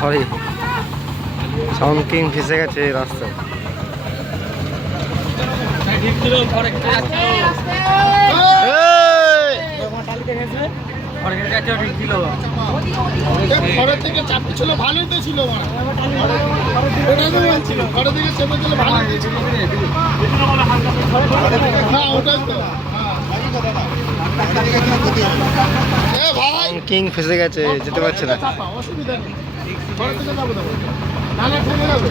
Sorry, sound king ফেসে গেছে রাস্তায়। ঘরের থেকে চাপি ছিল, ভালোই তো ছিল, ওটা তো বলছিল ঘরে থেকে চেপে গেলে ভালো ছিল। হ্যাঁ ওটাই তো, সাউন্ড কিং ফেসে গেছে, যেতে পারছে না। অসুবিধা নেই, ঘরে থেকে যাবো দেবো নাহলে ঠেকে যাবে।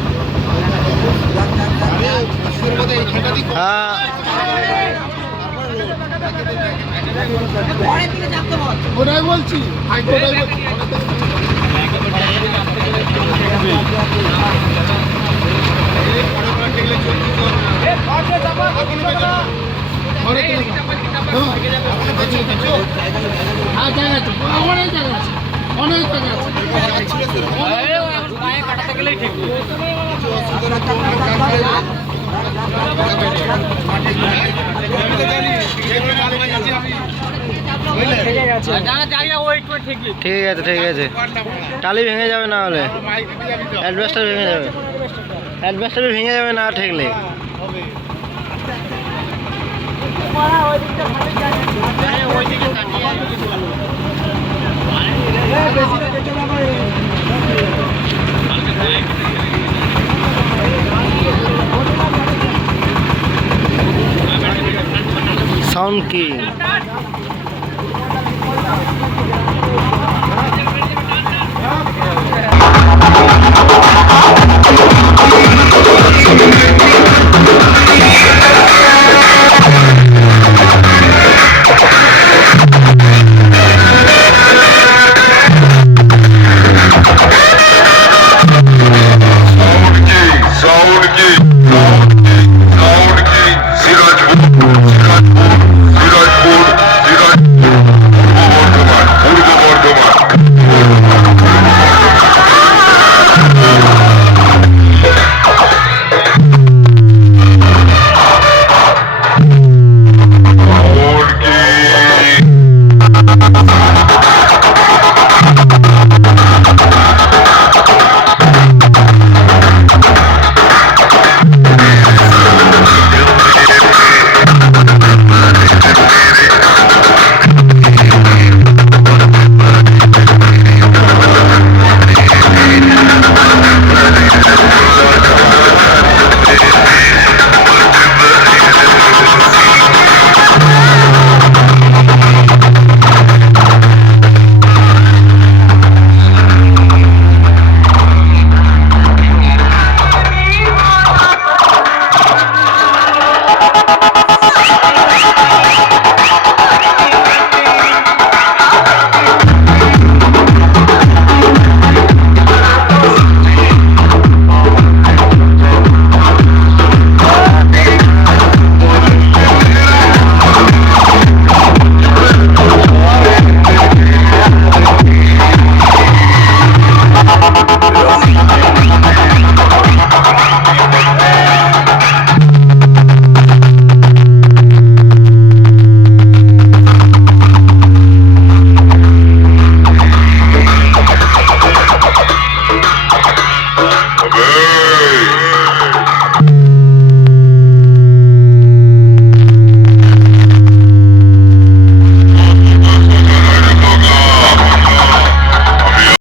ওটাই বলছি, ওটাই বলছি। অনেক জায়গা আছে, অনেক জায়গা আছে। কাটাতে গেলেই ঠিক। ঠিক আছে, ঠিক আছে, টালি ভেঙে যাবে, না হলে অ্যাডভেস্টার ভেঙে যাবে, অ্যাডভেস্টার ভেঙে যাবে না ঠেকলে। Sound king.